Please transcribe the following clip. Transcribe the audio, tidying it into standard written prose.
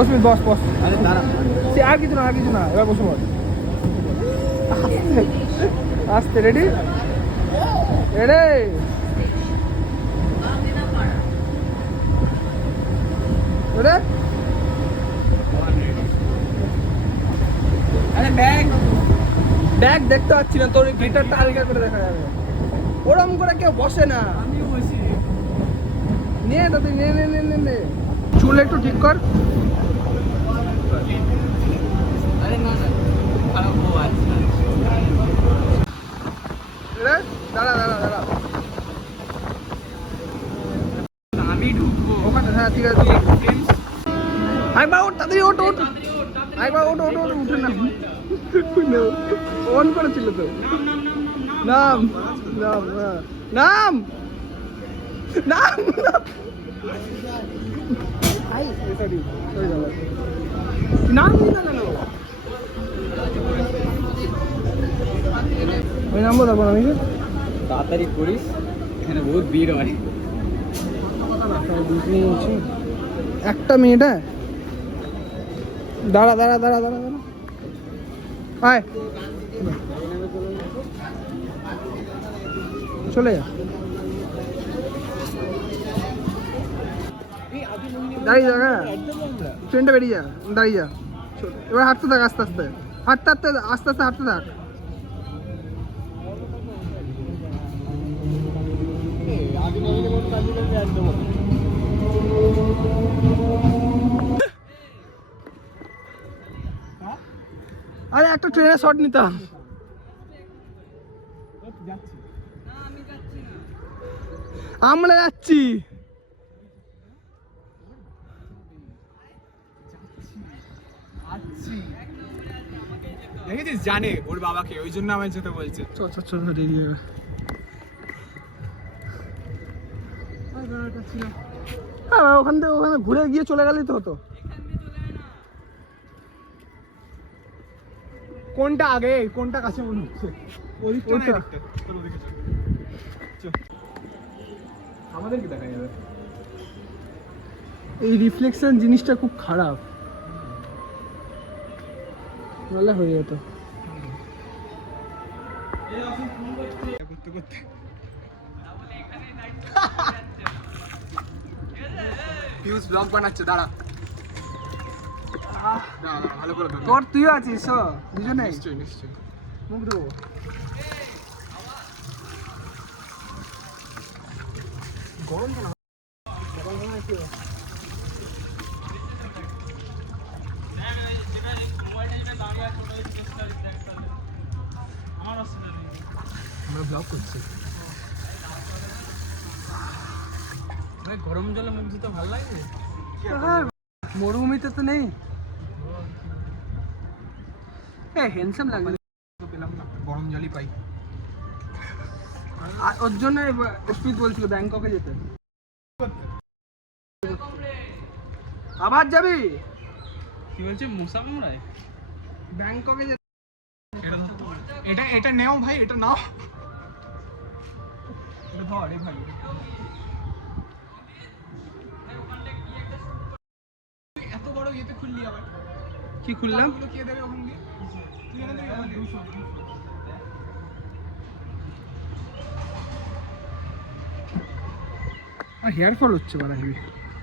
অস্মিত বস বস। আরে দাঁড়া, আর কিছু না আর কিছু না, এবার বসে বল। আস্তে, রেডি রেডি। আরে ব্যাগ ব্যাগ দেখতে পাচ্ছি না, তোর ভিতরটা হালকা করে দেখা যাবে। ওরম করে কেউ বসে না। আমি বসি। নিয়ে তো তুই নে নে নে নে নে। চুল একটু ঠিক কর। আরে না না, খারাপ হো আছে। রে দাঁড়া দাঁড়া দাঁড়া, আমি ঢুকবো ওখানে। হ্যাঁ ঠিক আছে। একবার ওঠ, তাড়াতাড়ি ওঠ ওঠ, একবার ওঠ ওঠ ওঠ, উঠে নাম। অন করেছিল তো। নাম নাম নাম নাম। সরি সরি দাদা, নাম নিয়ে না কেন? ওই নামবো তখন আমি। তাড়াতাড়ি করিস, এখানে বহুত ভিড় হয়। একটা মিনিট। হ্যাঁ দাঁড়া দাঁড়া দাঁড়া দাঁড়া দাঁড়া, হায় চলে যা। দাঁড়িয়ে যা, ট্রেনটা বেরিয়ে যা, দাঁড়িয়ে যা। এবার হাঁটতে থাক আস্তে আস্তে, হাঁটতে হাঁটতে আস্তে আস্তে হাঁটতে থাক। আরে একটা ট্রেনের শট নিতাম। আমরা যাচ্ছি। দেখেছিস, জানে ওর বাবাকে, ওই জন্য আমার যেতে বলছে। ওখান থেকে ওখানে ঘুরে গিয়ে চলে গেলেই তো হতো। কোনটা আগে কোনটা কাছে মনে হচ্ছে? আমাদের কি দেখা যাবে? এই রিফ্লেকশন জিনিসটা খুব খারাপ, নাহলে হয়ে যেত। করতে করতে পিউষ ব্লগ বানাচ্ছে, দাঁড়া ভালো করে ধর। তোর তুইও আছিস দুজনে? নিশ্চয়ই নিশ্চয়ই। মুখ দেবো। গরম তো না, আমরা ব্লগ করছি। গরম জলে মুখ দিতে ভালো লাগে। মরুভূমিতে তো নেই। হ্যান্ডসাম লাগবে। পেলাম না, গরম জলই পাই। ওর জন্য স্পিড বলছিল ব্যাংককে যেতে। আবার যাবি? কি বলছে, মুসা কামড়ায়? ব্যাংককে যেতে। এটা এটা নেও ভাই, এটা নাও, এটা ধর। এ ভাই এত বড় ইয়েতে খুললি আবার? কি খুললাম? কে দেবে ওখান দিয়ে? তুই এখান থেকে আমার 200। আর হেয়ার ফল হচ্ছে বাড়া হেভি।